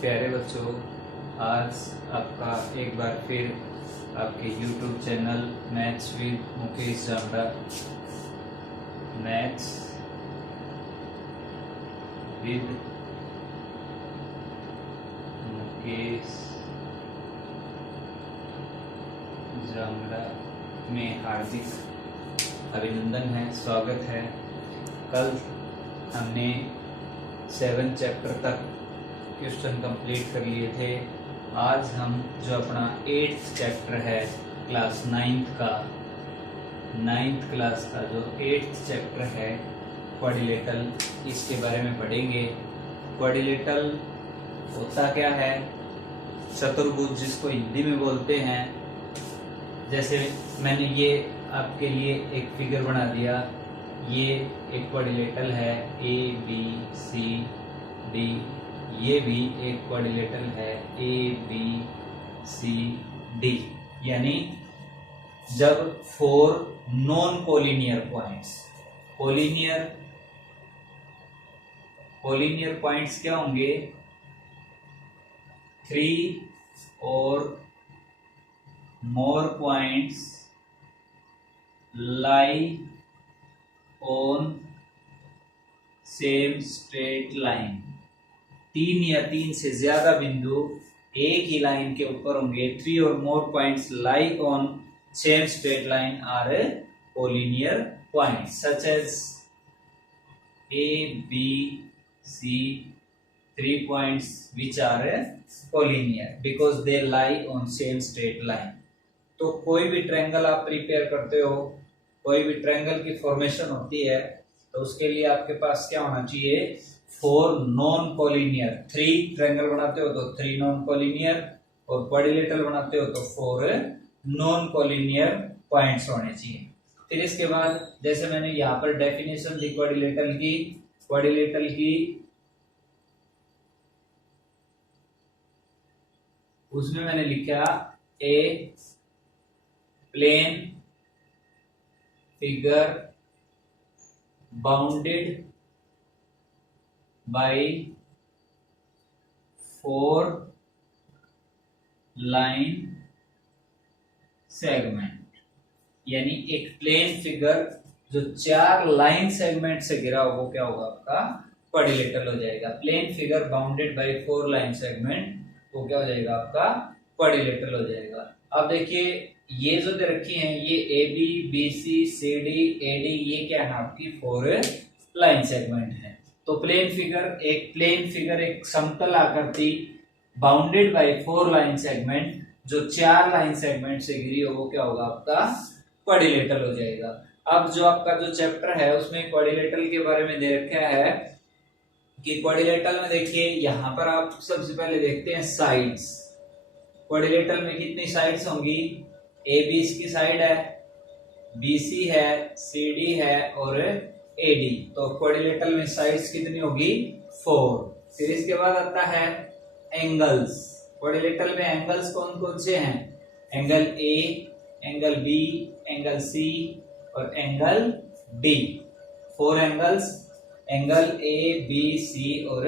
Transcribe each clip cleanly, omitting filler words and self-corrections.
प्यारे बच्चों, आज आपका एक बार फिर आपके YouTube channel maths with Mukesh Jamra maths with Mukesh Jamra में हार्दिक अभिनंदन है, स्वागत है। कल हमने 7 चैप्टर तक क्वेश्चन कंप्लीट कर लिए थे। आज हम जो अपना 8th चैप्टर है क्लास 9th क्लास का जो 8th चैप्टर है क्वाड्रिलेटरल, इसके बारे में पढ़ेंगे। क्वाड्रिलेटरल होता क्या है? चतुर्भुज, जिसको हिंदी में बोलते हैं। जैसे मैंने ये आपके लिए एक फिगर बना दिया, ये एक क्वाड्रिलेटरल है ए बी सी डी, ये भी एक क्वाड्रिलेटरल है ए बी सी डी। यानी जब 4 non collinear points, collinear points क्या होंगे? 3 और more points lie on same straight line. 3 या 3 से ज्यादा बिंदु एक ही लाइन के ऊपर होंगे। 3 और more points lie on same straight line are collinear points such as A, B, C, 3 points which are collinear because they lie on same straight line। तो कोई भी ट्रायंगल आप प्रिपेयर करते हो, कोई भी ट्रायंगल की फॉर्मेशन होती है, तो उसके लिए आपके पास क्या होना चाहिए? 4 नॉन कोलिनियर। 3 ट्रायंगल बनाते हो तो 3 नॉन कोलिनियर, और क्वाड्रिलेटरल बनाते हो तो 4 नॉन कोलिनियर पॉइंट्स होने चाहिए। फिर इसके बाद जैसे मैंने यहाँ पर डेफिनेशन दी क्वाड्रिलेटरल की, उसमें मैंने लिखा a plane figure bounded by 4 line segment. यानी एक प्लेन फिगर जो 4 लाइन सेगमेंट से घिरा हो, वो क्या होगा? आपका क्वाड्रिलेटरल हो जाएगा। Plane figure bounded by 4 line segment, वो क्या हो जाएगा? आपका क्वाड्रिलेटरल हो जाएगा। अब देखिए, ये जो दे रखी हैं, ये A B B C C D A D, ये क्या है? आपकी 4 लाइन सेगमेंट है। तो प्लेन फिगर एक समतल आकृति बाउंडेड बाय 4 लाइन सेगमेंट, जो 4 लाइन सेगमेंट से घिरी हो, वो क्या होगा? आपका क्वाड्रिलेटरल हो जाएगा। अब जो आपका जो चैप्टर है उसमें क्वाड्रिलेटरल के बारे में दे रखा है कि क्वाड्रिलेटरल में देखिए, यहां पर आप सबसे पहले देखते हैं साइड्स। क्वाड्रिलेटरल में कितनी साइड्स होंगी? ए बी इसकी साइड है, बी सी है, सी डी है और एडी। तो क्वाड्रिलेटरल में साइड्स कितनी होगी? 4। फिर इसके बाद आता है एंगल्स। क्वाड्रिलेटरल में एंगल्स कौन कौन से हैं? Angle A, angle B, angle C और angle D. 4 angles, angle A B C और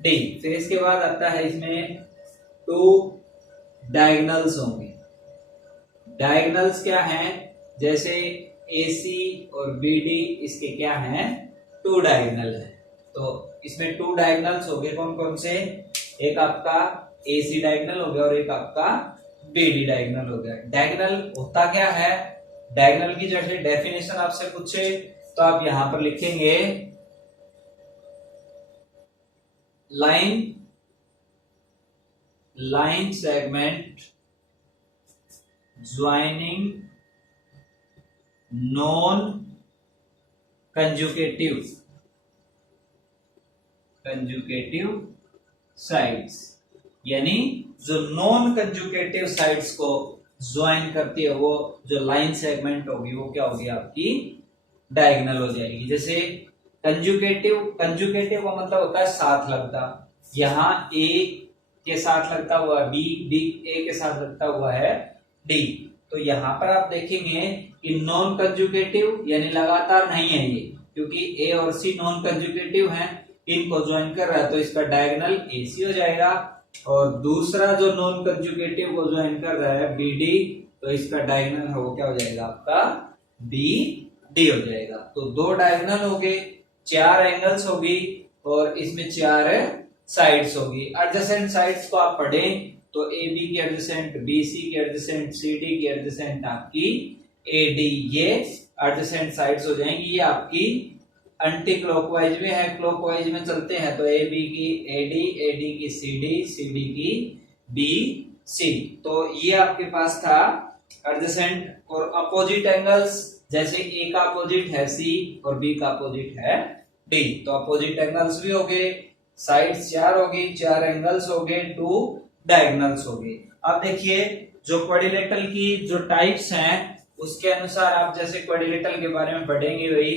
डी। फिर इसके बाद आता है इसमें 2 डायगोनल्स होंगे। डायगोनल्स क्या हैं? जैसे AC और BD, इसके क्या हैं? 2 डायगोनल है। तो इसमें 2 डायगोनल्स हो गए, कौन कौन से? एक आपका AC डायगोनल हो गया और एक आपका BD डायगोनल हो गया। डायगोनल होता क्या है? डायगोनल की जैसे डेफिनेशन आपसे पूछे तो आप यहां पर लिखेंगे line segment joining non conjugative sides. यानी जो नॉन कंजुगेटिव साइड्स को ज्वाइन करती है, वो जो लाइन सेगमेंट होगी, वो क्या होगी? आपकी डायगोनल हो जाएगी। जैसे कंजुगेटिव का मतलब होता है साथ लगता। यहां ए के साथ लगता हुआ बी, बी ए के साथ लगता हुआ है डी। तो यहां पर आप देखेंगे कि नॉन कंजुगेटिव यानी लगातार नहीं है ये, क्योंकि ए और सी नॉन कंजुगेटिव हैं, इनको ज्वाइन कर रहा है, तो इसका डायगोनल AC हो जाएगा। और दूसरा जो नॉन कंजुगेटिव वो ज्वाइन कर रहा है बी डी, तो इसका डायगोनल है वो क्या हो जाएगा आपका बी डी हो जाएगा। तो दो डायगोनल हो गए, चार एंगल्स होगी और इसमें चार साइड्स होगी। एडजेसेंट साइड्स को आप पढ़ें तो ए बी की एडजेसेंट, बी सी की एडजेसेंट, सी डी की एडजेसेंट आपकी ए डी, ये एडजेसेंट साइड्स हो जाएंगी। ये आपकी एंटी क्लॉकवाइज में है, क्लॉकवाइज में चलते हैं तो ए बी की ए डी की सी डी की बी सी। तो ये आपके पास था एडजेसेंट। और अपोजिट एंगल्स, जैसे ए का अपोजिट है सी और बी का अपोजिट है डी, तो अपोजिट एंगल्स भी हो गए, साइड्स चार होगी, चार एंगल्स हो गए, टू डायगोनल्स हो गए। अब देखिए जो क्वाड्रिलेटरल की जो टाइप्स हैं उसके अनुसार आप जैसे क्वाड्रिलेटरल के बारे में पढ़ेंगे भाई,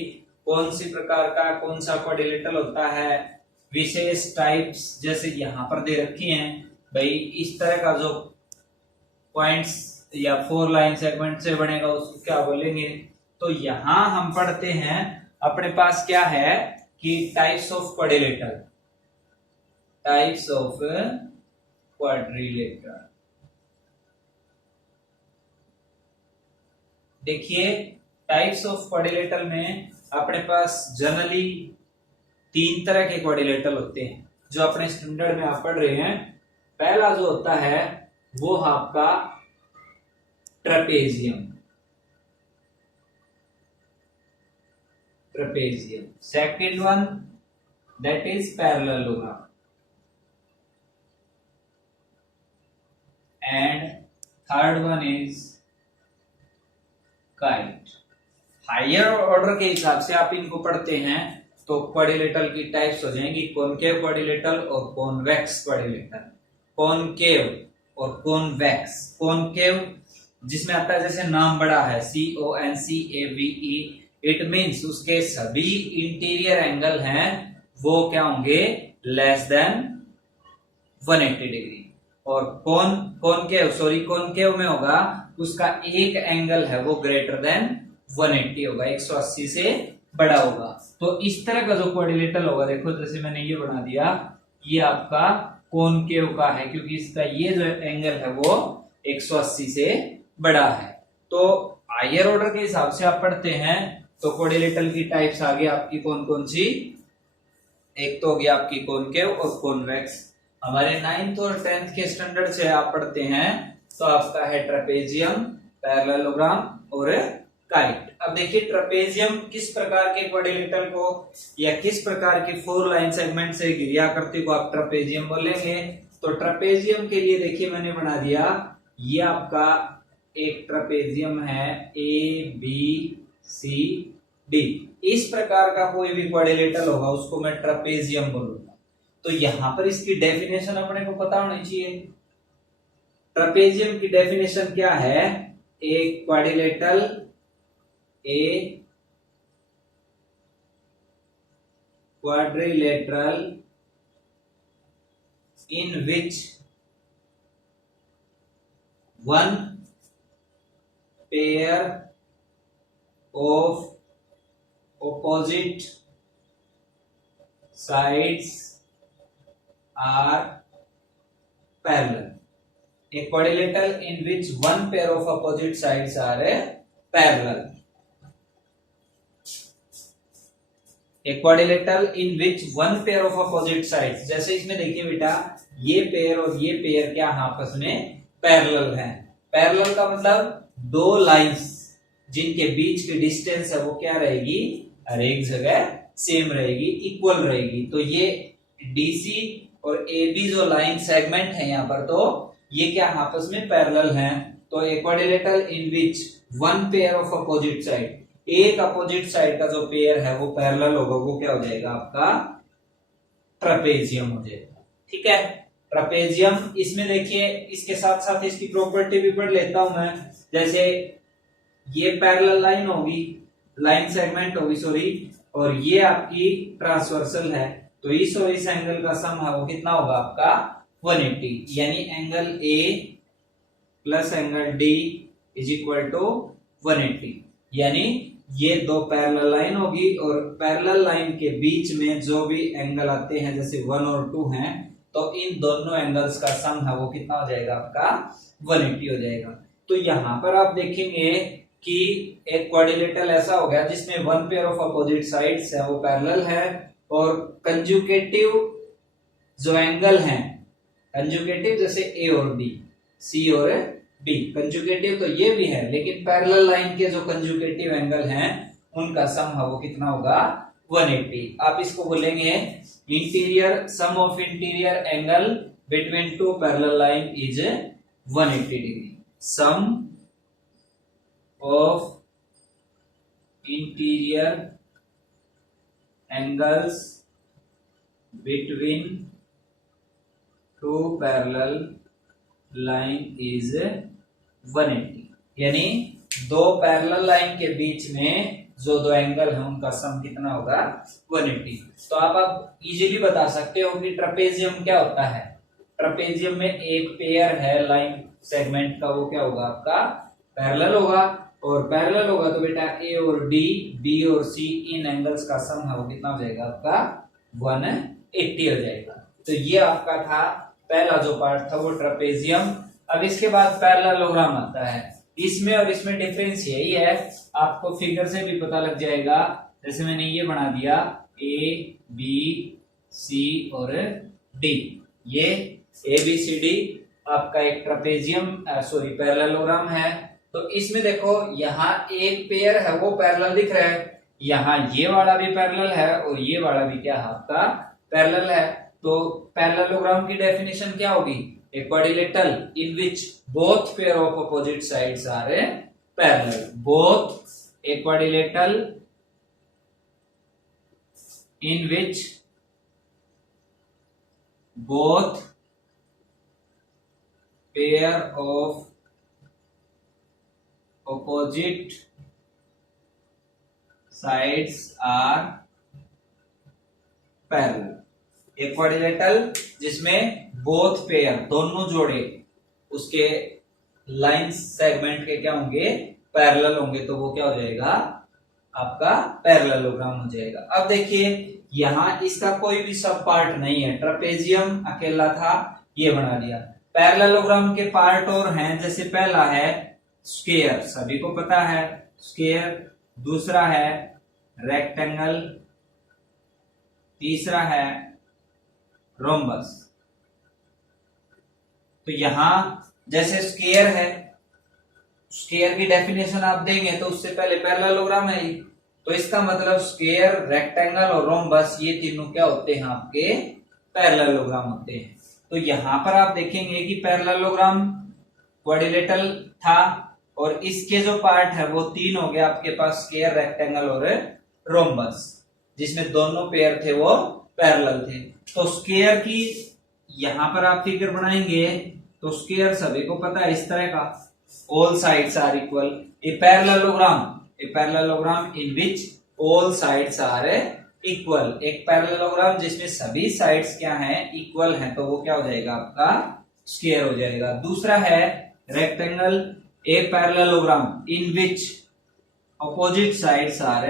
कौन सी प्रकार का कौन सा क्वाड्रिलेटरल होता है, विशेष टाइप्स जैसे यहां पर दे रखी हैं भाई, इस तरह का जो पॉइंट्स या 4 लाइन सेगमेंट से बनेगा उसको क्या बोलेंगे। तो यहां हम पढ़ते हैं अपने पास क्या है कि types of quadrilateral, types of quadrilateral. देखिए टाइप्स ऑफ क्वाड्रिलेटरल में अपने पास जनरली 3 तरह के क्वाड्रिलेटरल होते हैं जो अपने स्टैंडर्ड में आप पढ़ रहे हैं। पहला जो होता है वो आपका trapezium, trapezium. Second one that is parallelogram and third one is kite. Higher order के हिसाब से आप इनको पढ़ते हैं तो क्वाड्रिलेटरल की टाइप्स हो जाएंगी कॉनकेव क्वाड्रिलेटरल और कॉन्वेक्स क्वाड्रिलेटरल। कॉनकेव और कॉन्वेक्स, कॉनकेव जिसमें आता है जैसे नाम बड़ा है CONCAVE, इट मींस उसके सभी इंटीरियर एंगल हैं वो क्या होंगे लेस देन 180 डिग्री। और कॉनकेव में होगा उसका एक एंगल है वो ग्रेटर देन 180 होगा, 180 से बड़ा होगा। तो इस तरह का जो क्वाड्रिलेटरल होगा, देखो जैसे मैंने ये बना दिया, ये आपका कॉनकेव का है क्योंकि इसका ये जो एंगल है वो 180 से बड़ा है। तो हायर ऑर्डर के हिसाब से आप पढ़ते हैं तो क्वाड्रिलेटरल की टाइप्स आगे आपकी कौन कौन सी, एक तो होगी आपकी कॉनकेव और कॉन्वेक्स। हमारे 9th और 10th के स्टैंडर्ड से आप पढ़ते हैं तो आपका है ट्रेपेजियम, पैरेललोग्राम और काइट। अब देखिए ट्रेपेजियम किस प्रकार के क्वाड्रिलेटरल को या किस प्रकार की 4 लाइन सेगमेंट से घिरियाकृति को आप ट्रेपेजियम बोलेंगे। तो ट्रेपेजियम के लिए देखिए मैंने बना दिया, ये आपका एक ट्रेपेजियम है ABCD। इस प्रकार का कोई भी क्वाड्रिलेटरल होगा उसको मैं ट्रेपेजियम बोलूंगा। तो यहां पर इसकी डेफिनेशन अपने को पता होनी चाहिए। ट्रेपेजियम की डेफिनेशन क्या है, एक quadrilateral in which one pair of opposite sides are parallel। A quadrilateral in which one pair of opposite sides are parallel। A quadrilateral in which one pair of opposite sides, जैसे इसमें देखिए बेटा ये pair और ये pair क्या आपस में पैरेलल हैं। पैरेलल का मतलब दो लाइंस जिनके बीच की डिस्टेंस है वो क्या रहेगी, हर एक जगह सेम रहेगी, इक्वल रहेगी। तो ये DC और AB जो लाइन सेगमेंट है यहाँ पर, तो ये क्या आपस में पैरेलल हैं। तो ए quadrilateral in which one pair of opposite side, एक अपोजिट साइड का जो पेयर है वो पैरेलल होगा, वो क्या हो जाएगा आपका ट्रेपेजियम हो जाएगा। ठीक है, ट्रेपेजियम। इसमें देखिए इसके साथ साथ इसकी प्रॉपर्टी भी पढ़ लेता हूं मैं। जैसे ये पैरेलल लाइन होगी, लाइन सेगमेंट होगी सॉरी, और ये आपकी ट्रांसवर्सल है, तो इस और इस एंगल का सम है वो कितना होगा आपका 180, यानी angle A plus angle D is equal to 180। यानी ये दो पैरेलल लाइन होगी और पैरेलल लाइन के बीच में जो भी एंगल आते हैं जैसे 1 और 2 हैं, तो इन दोनों एंगल्स का सम है वो कितना हो जाएगा आपका 180 हो जाएगा। तो यहाँ पर आप देखेंगे कि एक क्वाड्रिलेटरल ऐसा हो गया जिसमें one pair of opposite sides है वो पैरेलल है, और कंजुगेटिव जो एंगल है, कंजुगेटिव जैसे ए और बी, सी और बी, कंजुगेटिव तो ये भी है, लेकिन पैरेलल लाइन के जो कंजुगेटिव एंगल हैं उनका सम है वो कितना होगा 180। आप इसको बोलेंगे interior sum of interior angle between two parallel line is 180 degree. Sum of interior angles between two parallel line is 180, यानी दो पैरेलल लाइन के बीच में जो दो एंगल है उनका सम कितना होगा 180। तो आप इजीली बता सकते हो कि ट्रेपेजियम क्या होता है। ट्रेपेजियम में एक पेयर है लाइन सेगमेंट का, वो क्या होगा आपका पैरेलल होगा, और पैरेलल होगा तो बेटा ए और डी, बी और सी, इन एंगल्स का सम है वो कितना हो जाएगा आपका 180 हो जाएगा। तो ये आपका था पहला जो पार्ट था वो ट्रेपेजियम। अब इसके बाद पैरेललोग्राम आता है। इसमें और इसमें डिफरेंस यही है, आपको फिगर से भी पता लग जाएगा। जैसे मैंने ये बना दिया ए बी सी और डी, ये ए बी सी डी आपका एक ट्रेपेजियम सॉरी पैरेललोग्राम है। तो इसमें देखो यहाँ एक पेयर है वो पैरेलल दिख रहा है, यहाँ ये वाला भी पैरेलल है और ये वाला भी क्या है आपका पैरेलल है। तो पैरेललोग्राम की डेफिनेशन क्या होगी, a quadrilateral in which both pair of opposite sides are parallel, both a quadrilateral in which both pair of opposite sides are parallel, एक क्वाड्रिलेटरल जिसमें बोथ पेयर दोनों जोड़े उसके लाइन सेगमेंट के क्या होंगे पैरेलल होंगे, तो वो क्या हो जाएगा आपका पैरेललोग्राम हो जाएगा। अब देखिए यहाँ इसका कोई भी सब पार्ट नहीं है, ट्रेपेजियम अकेला था ये बना दिया। पैरेललोग्राम के पार्ट और हैं, जैसे पहला है स्क्वायर, सभी को पता है स्क्वायर, दूसरा है रेक्टेंगल, तीसरा है रोम्बस। तो यहां जैसे स्क्वायर है, स्क्वायर की डेफिनेशन आप देंगे तो उससे पहले पैरेललोग्राम है ये, तो इसका मतलब स्क्वायर, रेक्टेंगल और रोम्बस ये तीनों क्या होते हैं आपके पैरेललोग्राम होते हैं। तो यहां पर आप देखेंगे कि पैरेललोग्राम क्वाड्रिलेटरल था और इसके जो पार्ट है वो तीन हो गए आपके पास, स्क्वायर, रेक्टेंगल और रोम्बस, जिसमें दोनों पेयर थे वो पैरेलल थे। तो स्क्वायर की यहां पर आप फिगर बनाएंगे तो स्क्वायर सभी को पता है इस तरह का, all sides are equal. A parallelogram in which all sides are equal, एक पैरेललोग्राम जिसमें सभी साइड्स क्या हैं इक्वल हैं, तो वो क्या हो जाएगा आपका स्क्वायर हो जाएगा। दूसरा है rectangle, a parallelogram in which opposite sides are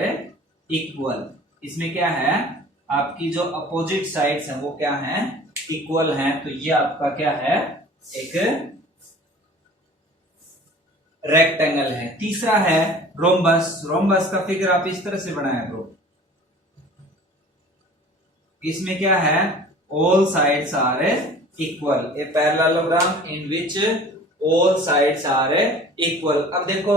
equal, इसमें क्या है आपकी जो अपोजिट साइड्स हैं वो क्या हैं इक्वल हैं, तो ये आपका क्या है एक रेक्टेंगल है। तीसरा है रोम्बस, रोम्बस का फिगर आप इस तरह से बनाया ब्रो, इसमें क्या है all sides are equal, a parallelogram in which all sides are equal. अब देखो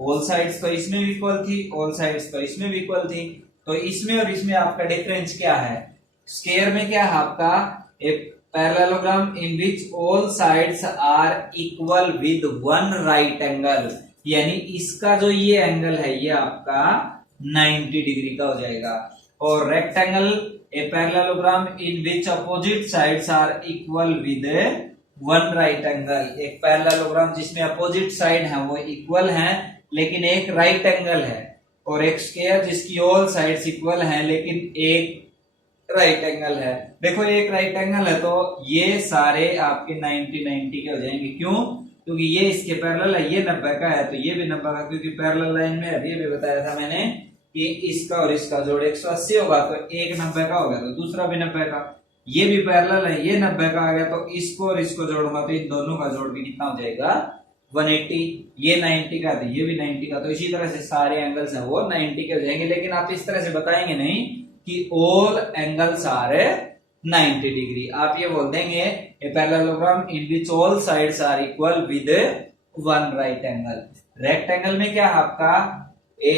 ऑल साइड्स तो इसमें भी इक्वल थी, ऑल साइड्स तो इसमें भी इक्वल थी, तो इसमें और इसमें आपका डिफरेंस क्या है, स्क्वायर में क्या है आपका a parallelogram in which all sides are equal with one right angle, यानी इसका जो ये एंगल है ये आपका 90 डिग्री का हो जाएगा। और rectangle, a parallelogram in which opposite sides are equal with one right angle, एक पैरेललोग्राम जिसमें अपोजिट साइड है वो इक्वल हैं लेकिन एक राइट एंगल है, और एक स्क्वायर जिसकी ऑल साइड्स इक्वल हैं लेकिन एक राइट एंगल है। देखो एक राइट एंगल है तो ये सारे आपके 90 के हो जाएंगे, क्यों, क्योंकि ये इसके पैरेलल है, ये 90 का है तो ये भी 90 का, क्योंकि पैरेलल लाइन में अभी भी बताया था मैंने कि इसका और इसका जोड़ 180 होगा, तो एक 90 का होगा तो दूसरा भी 90 का। ये भी पैरेलल है, ये 90 का आ गया, तो इसको और इसको जोड़ूंगा तो इन दोनों का जोड़ भी कितना हो जाएगा 180। ये 90 का, तो ये भी 90 का, तो इसी तरह से सारे एंगल्स हैं वो 90 के हो जाएंगे। लेकिन आप इस तरह से बताएंगे नहीं कि ऑल एंगल्स आर 90 डिग्री, आप ये बोल देंगे a parallelogram in which all sides are equal with one right angle. Rectangle में क्या है आपका, a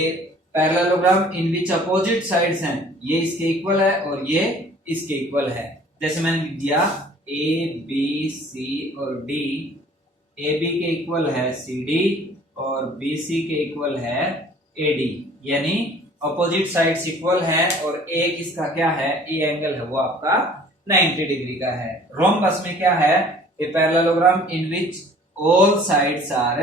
parallelogram in which opposite sides हैं, ये इसके इक्वल है और ये इसके इक्वल है। जैसे मैंने लिख दिया ए बी सी और डी, ए बी के इक्वल है सी डी और बी सी के इक्वल है ए डी, यानी अपोजिट साइड्स इक्वल है और एक इसका क्या है, ए एंगल है वो आपका 90 डिग्री का है। रोम्बस में क्या है, a parallelogram in which all sides are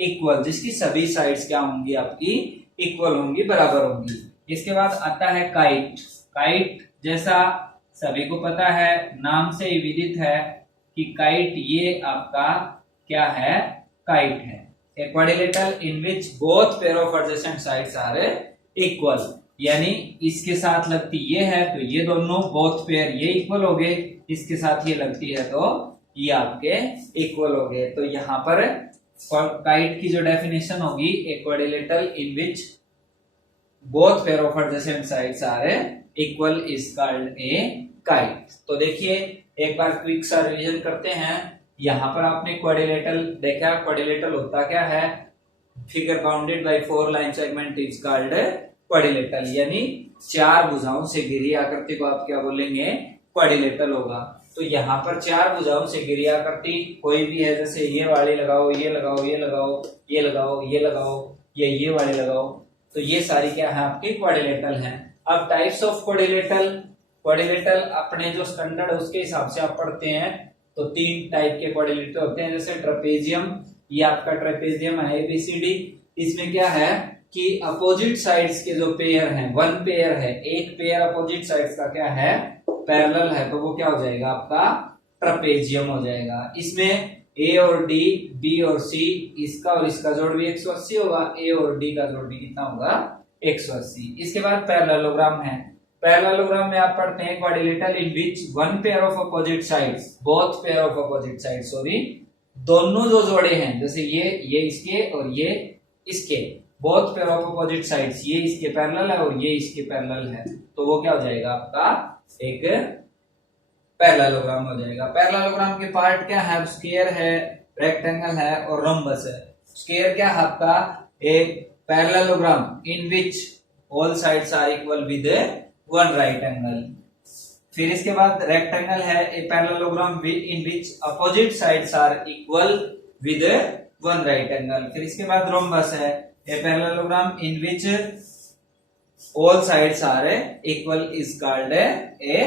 equal, जिसकी सभी साइड्स क्या होंगी आपकी इक्वल होंगी, बराबर होंगी। इसके बाद आता है काइट। काइट जैसा सभी को पता है, नाम से ही विदित है कि काइट ये आपका क्या है, काइट है। A quadrilateral in which both pair of adjacent sides are equal, यानी इसके साथ लगती ये है तो ये दोनों बोथ पेयर ये इक्वल हो गए, इसके साथ ये लगती है तो ये आपके इक्वल हो गए। तो यहाँ पर काइट की जो डेफिनेशन होगी, a quadrilateral in which both pair of adjacent sides are equal is called a kite. तो देखिए एक बार क्विक सा रिवीजन करते हैं। यहाँ पर आपने क्वाड्रिलेटरल देखा, क्वाड्रिलेटरल होता क्या है, figure bounded by 4 line segment is called quadrilateral, यानी 4 भुजाओं से घिरी आकृति को आप क्या बोलेंगे, क्वाड्रिलेटरल होगा। तो यहाँ पर 4 भुजाओं से घिरी आकृति कोई भी है, जैसे ये वाली लगाओ, ये लगाओ, ये लगाओ, ये लगाओ, ये लगाओ, ये वाली लगाओ, तो ये सारी क्या है आपकी क्वाड्रिलेटरल हैं। अब टाइप्स ऑफ क्वाड्रिलेटरल, क्वाड्रिलेटरल अपने जो स्टैंडर्ड है उसके हिसाब से आप पढ़ते हैं तो 3 टाइप के क्वाड्रिलेटरल होते हैं। जैसे ट्रेपेजियम, ये आपका ट्रेपेजियम है ABCD, इसमें क्या है कि अपोजिट साइड्स के जो पेयर हैं, वन पेयर है, एक पेयर अपोजिट साइड्स का क्या है, पैरेलल है, तो वो क्या हो जाएगा आपका ट्रेपेजियम हो जाएगा। इसमें ए और डी, बी और सी, इसका और इसका जोड़ भी 180 होगा, ए और डी का जोड़ भी कितना होगा 180। इसके बाद पैरेललोग्राम है। पैरेललोग्राम में आप पढ़ते हैं quadrilateral in which one pair of opposite sides, both pair of opposite side, sorry दोनों जो जोड़े हैं, जैसे ये इसके और ये इसके, both pair of opposite sides, ये इसके पैरेलल है और ये इसके पैरेलल है, तो वो क्या हो जाएगा आपका एक पैरेललोग्राम हो जाएगा। पैरेललोग्राम के पार्ट क्या है, स्क्वायर है, रेक्टेंगल है और रोम्बस है। स्क्वायर क्या है आपका, एक parallelogram in which all sides are equal with one right angle. फिर इसके बाद रेक्टेंगल है, a parallelogram in which opposite sides are equal with one right angle. फिर इसके बाद रोम्बस है, a parallelogram in which all sides are equal is called a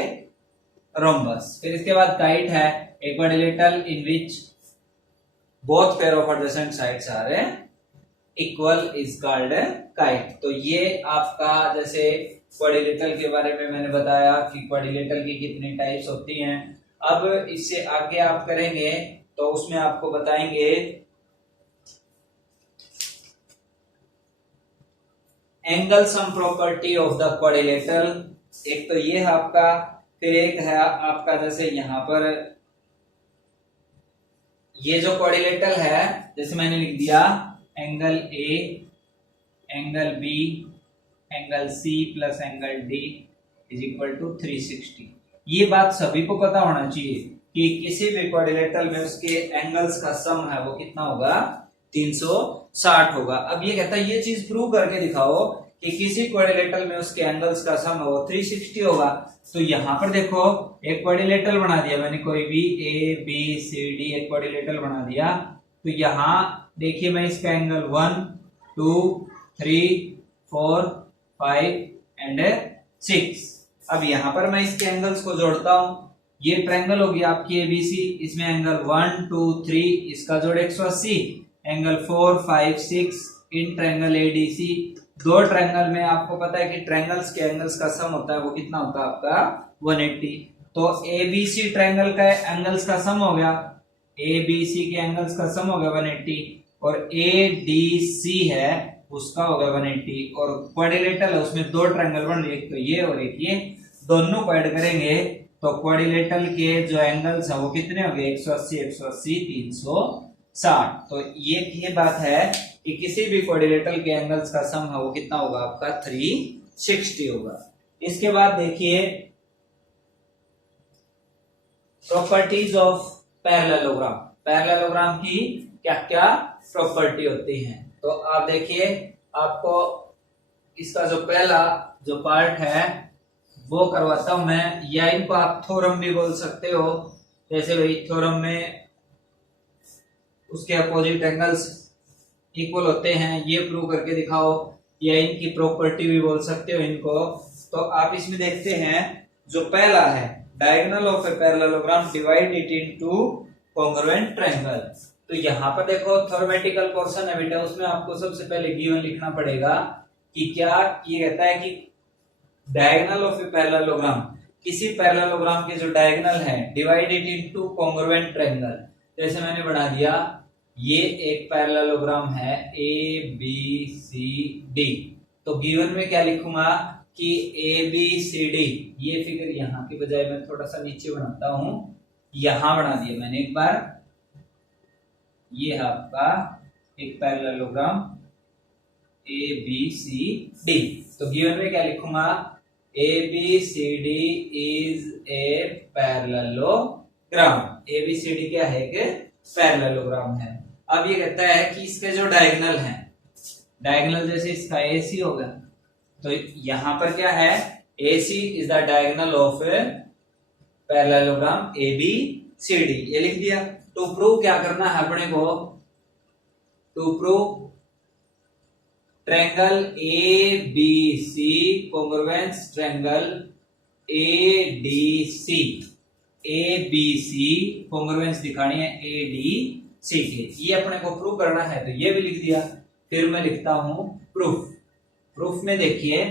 rhombus. फिर इसके बाद काइट है, a quadrilateral in which both pair of adjacent sides are equal is called kite. तो ये आपका जैसे क्वाड्रिलेटरल के बारे में मैंने बताया कि क्वाड्रिलेटरल की कितनी टाइप्स होती हैं। अब इससे आगे आप करेंगे तो उसमें आपको बताएंगे angle sum property of the quadrilateral. एक तो ये है आपका, फिर एक है आपका जैसे यहाँ पर ये जो क्वाड्रिलेटरल है, जैसे मैंने लिख दिया angle A, angle B, angle C plus angle D is equal to 360। ये बात सभी को पता होना चाहिए कि किसी भी क्वाड्रिलेटरल में उसके एंगल्स का सम है वो कितना होगा 360 होगा। अब ये कहता है ये चीज प्रूव करके दिखाओ कि किसी क्वाड्रिलेटरल में उसके एंगल्स का सम है वो 360 होगा। तो यहाँ पर देखो एक क्वाड्रिलेटरल बना दिया मैंने, कोई भी ए बी सी डी एक क्वाड्रिलेटरल बना दिया। तो यहाँ देखिए मैं इसका एंगल 1 2 3 4 5 एंड 6, अब यहाँ पर मैं इसके एंगल्स को जोड़ता हूं। ये ट्रायंगल होगी आपकी एबीसी, इसमें एंगल 1 2 3 इसका जोड़ 180, एंगल 4 5 6 इन ट्रायंगल एडीसी। दो ट्रायंगल में आपको पता है कि ट्रायंगल्स के एंगल्स का सम होता है वो कितना होता है आपका 180। तो एबीसी ट्रायंगल का एंगल्स का सम हो गया, एबीसी के एंगल्स का सम हो गया 180, और एडीसी है उसका हो गया 180, और क्वाड्रिलेटरल है उसमें दो ट्रायंगल बन रहे, एक तो ये और एक ये, दोनों को ऐड करेंगे तो क्वाड्रिलेटरल के जो एंगल्स है वो कितने हो गए, 180 180 360। तो ये बात है कि किसी भी क्वाड्रिलेटरल के एंगल्स का सम है वो कितना होगा आपका 360 होगा। इसके बाद देखिए प्रॉपर्टीज ऑफ पैरेललोग्राम। पैरेललोग्राम की क्या क्या प्रॉपर्टी होती हैं, तो आप देखिए आपको इसका जो पहला जो पार्ट है वो करवाता हूं मैं, या इनको आप थ्योरम भी बोल सकते हो। जैसे भाई थ्योरम में उसके अपोजिट एंगल्स इक्वल होते हैं, ये प्रूव करके दिखाओ, या इनकी प्रॉपर्टी भी बोल सकते हो इनको। तो आप इसमें देखते हैं जो पहला है diagonal of a parallelogram divide it into congruent triangle. तो यहाँ पर देखो थ्योरेटिकल पोर्शन है बेटा, उसमें आपको सबसे पहले गिवन लिखना पड़ेगा कि क्या ये कहता है कि डायगोनल ऑफ ए पैरेललोग्राम, किसी पैरेललोग्राम के जो डायगोनल है divide it into congruent triangle. जैसे मैंने बना दिया ये एक पैरेललोग्राम है ए बी सी डी, तो गिवन में क्या लिखूंगा कि ए बी सी डी, ये फिगर यहाँ की बजाय मैं थोड़ा सा नीचे बनाता हूं, यहां बना दिया मैंने एक बार। ये है आपका एक parallelogram A B C D, तो गिवन में क्या लिखूंगा A B C D is a parallelogram. A B C D क्या है, एक पैरेललोग्राम है। अब ये कहता है कि इसके जो डायगोनल हैं, डायगोनल जैसे इसका ए सी होगा, तो यहां पर क्या है AC is the diagonal of parallelogram ABCD, ये लिख दिया। टू प्रूव क्या करना है अपने को, to prove triangle ABC congruence triangle ADC, ABC congruence दिखानी है ADC के, ये अपने को प्रूव करना है, तो ये भी लिख दिया। फिर मैं लिखता हूं प्रूफ। प्रूफ में देखिए,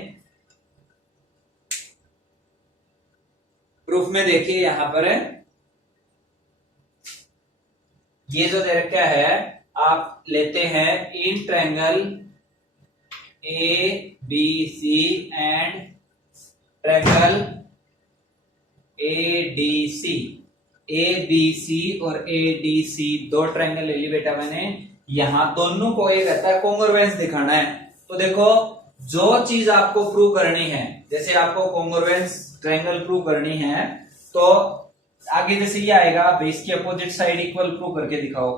प्रूफ में देखिए यहां पर ये जो दे रखा है, आप लेते हैं in triangle ABC and triangle ADC, ABC और ADC दो ट्रायंगल ले ली बेटा मैंने। यहां दोनों को ये कहता है कॉन्ग्रुएंस दिखाना है। तो देखो जो चीज आपको प्रूव करनी है, जैसे आपको कॉन्ग्रुएंस ट्रायंगल प्रूव करनी है, तो आगे जैसे ये आएगा भाई इसकी अपोजिट साइड इक्वल प्रूव करके दिखाओ,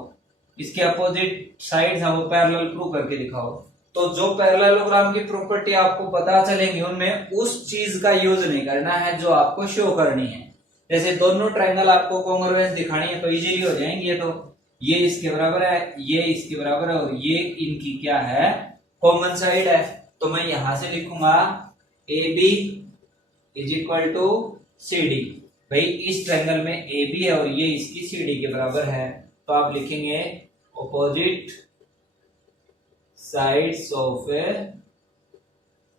इसके अपोजिट साइड है वो पैरेलल प्रूव करके दिखाओ। तो जो पैरेललोग्राम की प्रॉपर्टी आपको पता चलेंगी उनमें उस चीज का यूज नहीं करना है जो आपको शो करनी है। जैसे दोनों ट्रायंगल आपको कॉन्ग्रुएंस दिखानी है तो इजीली हो जाएंगे। तो ये इसके बराबर है, ये इसके बराबर है, और ये इनकी क्या है, कॉमन साइड है। तो मैं यहां से लिखूंगा A B is equal to C D. भाई इस ट्रायंगल में ए बी है और ये इसकी सी डी के बराबर है, तो आप लिखेंगे opposite sides of a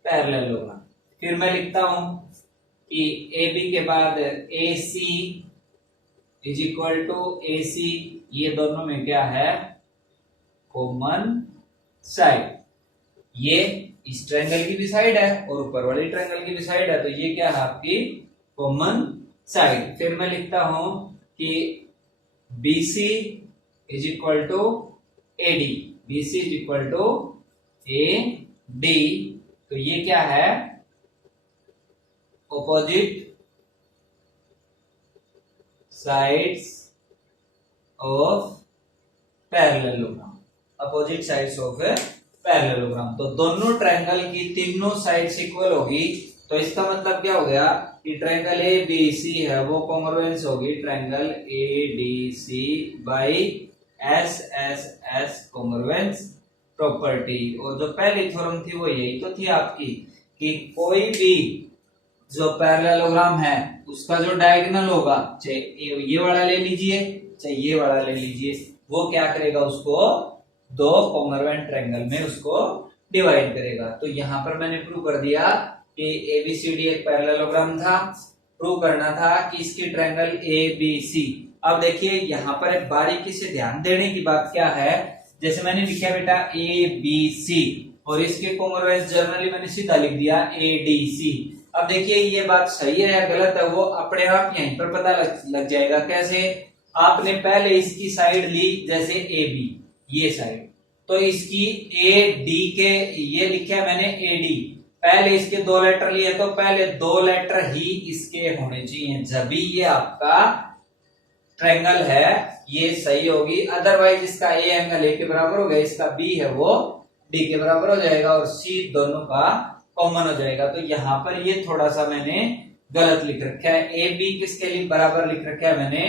parallelogram. फिर मैं लिखता हूं कि ए बी के बाद ए सी इज इक्वल टू ए सी, ये दोनों में क्या है, कॉमन साइड। ये इस ट्रायंगल की भी साइड है और ऊपर वाली ट्रायंगल की भी साइड है, तो ये क्या है आपकी कॉमन साइड। फिर मैं लिखता हूं कि BC is equal to AD, BC is equal to AD, तो ये क्या है, opposite sides of parallelogram, opposite sides of parallelogram. तो दोनों ट्रायंगल की तीनों साइड्स इक्वल होगी, तो इसका मतलब क्या हो गया कि ट्रायंगल ABC है वो कॉन्ग्रुएंस होगी triangle ADC by SSS congruence property. और जो पहली थ्योरम थी वो यही तो थी आपकी कि कोई भी जो पैरेललोग्राम है उसका जो डायगोनल होगा, चाहे ये वाला ले लीजिए चाहे ये वाला ले लीजिए, वो क्या करेगा, उसको दो कॉन्ग्रुएंट ट्रायंगल में उसको डिवाइड करेगा। तो यहां पर मैंने प्रूव कर दिया कि ABCD एक पैरेललोग्राम था, प्रूव करना था कि इसकी ट्रायंगल ABC। अब देखिए यहां पर एक बारीकी से ध्यान देने की बात क्या है, जैसे मैंने लिखा बेटा ABC और इसके कॉन्ग्रुएंस जनरली मैंने सीधा लिख दिया ADC। अब देखिए ये बात सही है या गलत है वो अपने आप यहीं पर पता लग जाएगा। कैसे? आपने पहले इसकी साइड ली, जैसे ए बी, ये साइड, तो इसकी ए डी के, ये लिखा मैंने ए डी, पहले इसके 2 लेटर लिए तो पहले 2 लेटर ही इसके होने चाहिए, जब भी ये आपका ट्रायंगल है ये सही होगी। अदरवाइज इसका ए एंगल ए के बराबर हो गया, इसका बी है वो डी के बराबर हो जाएगा और सी दोनों का कॉमन हो जाएगा। तो यहाँ पर ये थोड़ा सा मैंने गलत लिख रखा है, ए बी किसके लिए बराबर लिख रखा है मैंने,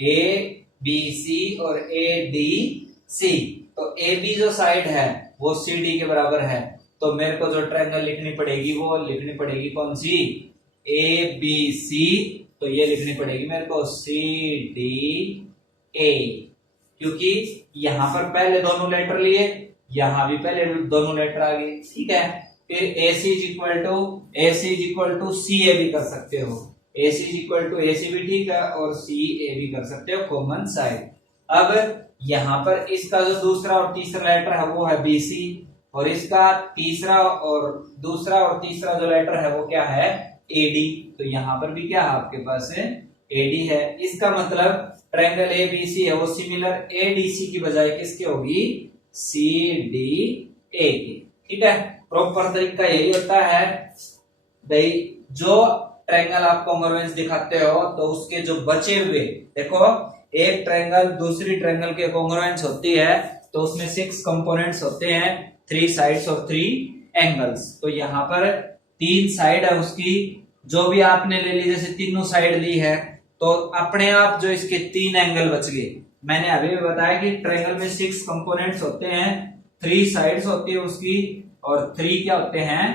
ए बी सी और ए डी सी। तो ए बी जो साइड है वो सी डी के बराबर है, तो मेरे को जो ट्रायंगल लिखनी पड़ेगी वो लिखनी पड़ेगी कौन सी, ए बी सी, तो ये लिखनी पड़ेगी मेरे को सी डी ए, क्योंकि यहां पर पहले दोनों लेटर लिए, यहां भी पहले दोनों लेटर आ गए, ठीक है। फिर AC is equal to C A भी कर सकते हो, AC is equal to AC भी ठीक है और सी ए भी कर सकते हो, कॉमन साइड। अब यहां पर इसका जो दूसरा और तीसरा लेटर है वो है BC, और इसका तीसरा और दूसरा और तीसरा जो लेटर है वो क्या है, AD। तो यहां पर भी क्या है आपके पास AD है। इसका मतलब ट्रायंगल ABC है वो सिमिलर ADC की बजाय किसके होगी, CDA की, ठीक है। प्रॉपर तरीका यही होता है भाई, जो ट्रायंगल आप कॉन्ग्रुएंस दिखाते हो तो उसके जो बचे हुए, देखो एक ट्रायंगल दूसरी ट्रायंगल के कॉन्ग्रुएंस होती है तो उसमें 6 कंपोनेंट्स होते हैं, 3 साइड्स और 3 एंगल्स। तो यहाँ पर 3 साइड है उसकी, जो भी आपने ले ली, जैसे तीनों साइड ली है तो अपने आप जो इसके 3 एंगल बच गए। मैंने अभी भी बताया कि ट्रायंगल में 6 कंपोनेंट्स होते हैं, 3 साइड्स होती है उसकी और 3 क्या होते हैं,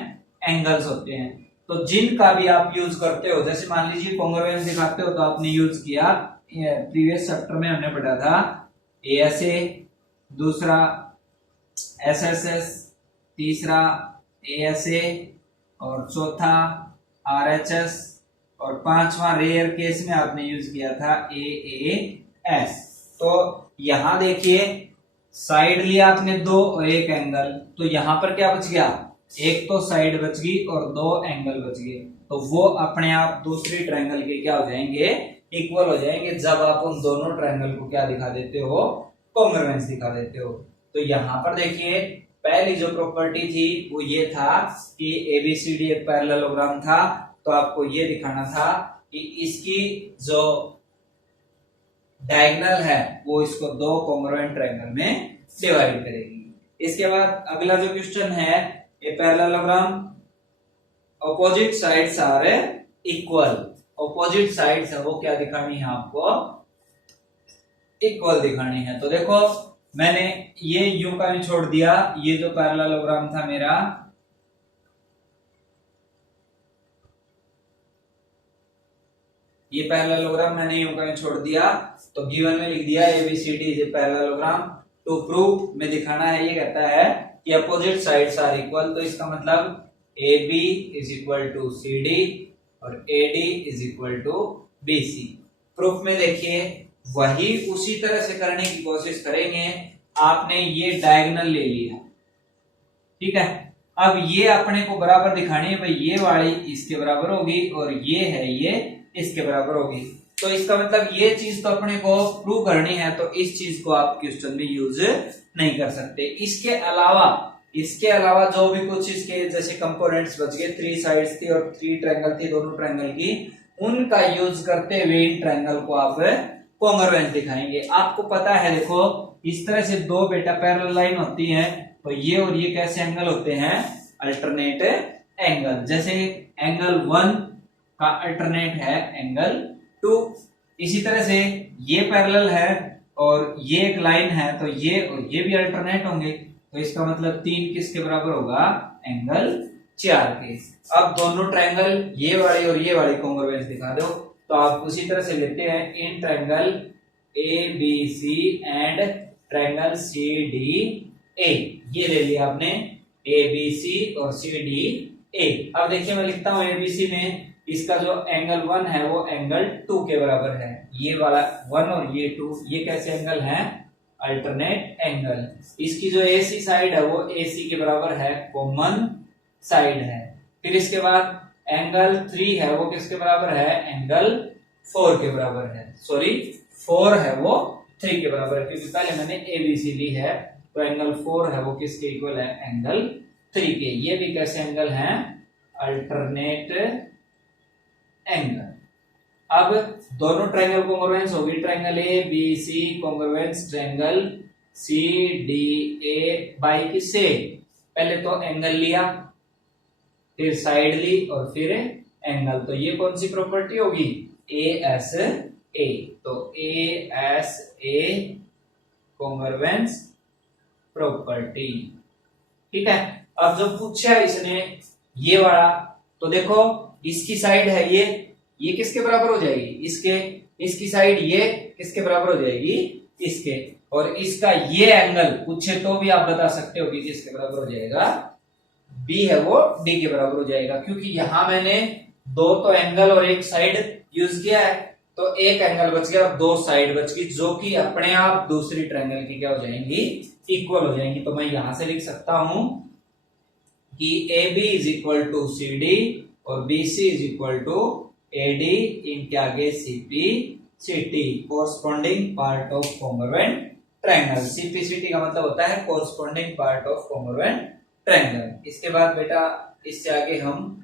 एंगल्स होते हैं। तो जिनका भी आप यूज करते हो, जैसे मान लीजिए कॉन्ग्रुएंस दिखाते हो तो आपने यूज किया, प्रीवियस चैप्टर में हमने पढ़ा था ASA, दूसरा SSS, तीसरा ASA और चौथा RHS और पांचवा रेयर केस में आपने यूज किया था AAS। तो यहां देखिए साइड लिया आपने 2 और 1 एंगल, तो यहां पर क्या बच गया, एक तो साइड बच गई और 2 एंगल बच गए, तो वो अपने आप दूसरी ट्रायंगल के क्या हो जाएंगे, इक्वल हो जाएंगे, जब आप उन दोनों ट्रायंगल को क्या दिखा देते हो, कॉन्ग्रुएंस दिखा देते हो। तो यहाँ पर देखिए पहली जो प्रॉपर्टी थी वो ये था कि ABCD एक पैरेललोग्राम था, तो आपको ये दिखाना था कि इसकी जो डायगोनल है वो इसको 2 कॉन्ग्रुएंट ट्रायंगल में डिवाइड करेगी। इसके बाद अगला जो क्वेश्चन है, a parallelogram opposite sides are equal, opposite sides है वो क्या दिखानी है आपको, इक्वल दिखानी है। तो देखो मैंने ये यूं का भी छोड़ दिया, ये जो पैरेललोग्राम था मेरा, ये पैरेललोग्राम मैंने यूं का भी छोड़ दिया, तो गिवन में लिख दिया ABCD is a parallelogram. To prove में दिखाना है, ये कहता है कि अपोजिट साइड्स आर इक्वल, तो इसका मतलब AB is equal to CD और AD is equal to BC। Proof में देखिए वही उसी तरह से करने की कोशिश करेंगे। आपने ये डायगोनल ले लिया, ठीक है, अब ये अपने को बराबर दिखानी है भाई, ये वाली इसके बराबर होगी और ये है ये इसके बराबर होगी। तो इसका मतलब ये चीज तो अपने को प्रूव करनी है, तो इस चीज को आप क्वेश्चन में यूज नहीं कर सकते। इसके अलावा जो भी कुछ इसके जैसे कंपोनेंट्स बच गए, 3 साइड्स थी और 3 ट्रायंगल थी दोनों ट्रायंगल की, उनका यूज करते हुए इन ट्रायंगल को आप कॉन्ग्रुएंस दिखाएंगे। आपको पता है देखो इस तरह से 2 बेटा पैरेलल लाइन होती है, तो ये और ये कैसे एंगल होते हैं, अल्टरनेट एंगल। जैसे एंगल 1 का अल्टरनेट है एंगल 2, इसी तरह से ये पैरेलल है और ये एक लाइन है, तो ये और ये भी अल्टरनेट होंगे, तो इसका मतलब 3 किसके बराबर होगा, एंगल 4 के। अब दोनों ट्रायंगल ये वाली और ये वाली कॉन्ग्रुएंस दिखा दो, तो आप उसी तरह से लेते हैं in triangle ABC and triangle CDA, ये ले लिया आपने ABC और CDA। अब देखिए मैं लिखता हूं ABC में इसका जो एंगल 1 है वो एंगल 2 के बराबर है, ये वाला 1 और ये 2, ये कैसे एंगल है, अल्टरनेट एंगल। इसकी जो AC साइड है वो AC के बराबर है, कॉमन साइड है। फिर इसके बाद एंगल 3 है वो किसके बराबर है, एंगल 4 के बराबर है, सॉरी 4 है वो 3 के बराबर है, क्योंकि पहले मैंने एबीसी ली है, तो एंगल 4 है वो किसके इक्वल है, एंगल 3 के। ये भी कैसे एंगल हैं, अल्टरनेट एंगल। अब दोनों ट्रायंगल कॉन्ग्रुएंस होगी, triangle A B C congruence triangle C D A by किससे, पहले तो एंगल लिया, फिर साइड ली और फिर एंगल, तो ये कौन सी प्रॉपर्टी होगी, ए एस ए, तो A S A congruence property. ठीक है, अब जो पूछा है इसने ये वाला, तो देखो इसकी साइड है ये किसके बराबर हो जाएगी, इसके, इसकी साइड ये किसके बराबर हो जाएगी, इसके, और इसका ये एंगल पूछे तो भी आप बता सकते हो कि किसके बराबर हो जाएगा, बी है वो डी के बराबर हो जाएगा, क्योंकि यहां मैंने दो तो एंगल और एक साइड यूज किया है, तो एक एंगल बच गया और दो साइड बच गई, जो कि अपने आप दूसरी ट्रायंगल की क्या हो जाएंगी, इक्वल हो जाएंगी। तो मैं यहां से लिख सकता हूं कि A B is equal to C D और B C is equal to A D इनके आगे C P C T, corresponding part of congruent triangle. CPCT का मतलब होता है corresponding part of congruent triangle. इसके बाद बेटा इससे आगे हम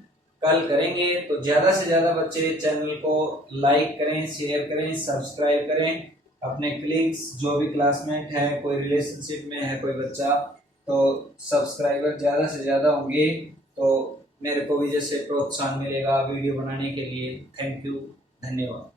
कल करेंगे, तो ज्यादा से ज्यादा बच्चे चैनल को लाइक करें, शेयर करें, सब्सक्राइब करें, अपने क्लिक्स जो भी क्लासमेट है, कोई रिलेशनशिप में है कोई बच्चा, तो सब्सक्राइबर ज्यादा से ज्यादा होंगे तो मेरे को भी जैसे प्रोत्साहन मिलेगा वीडियो बनाने के लिए। थैंक यू, धन्यवाद।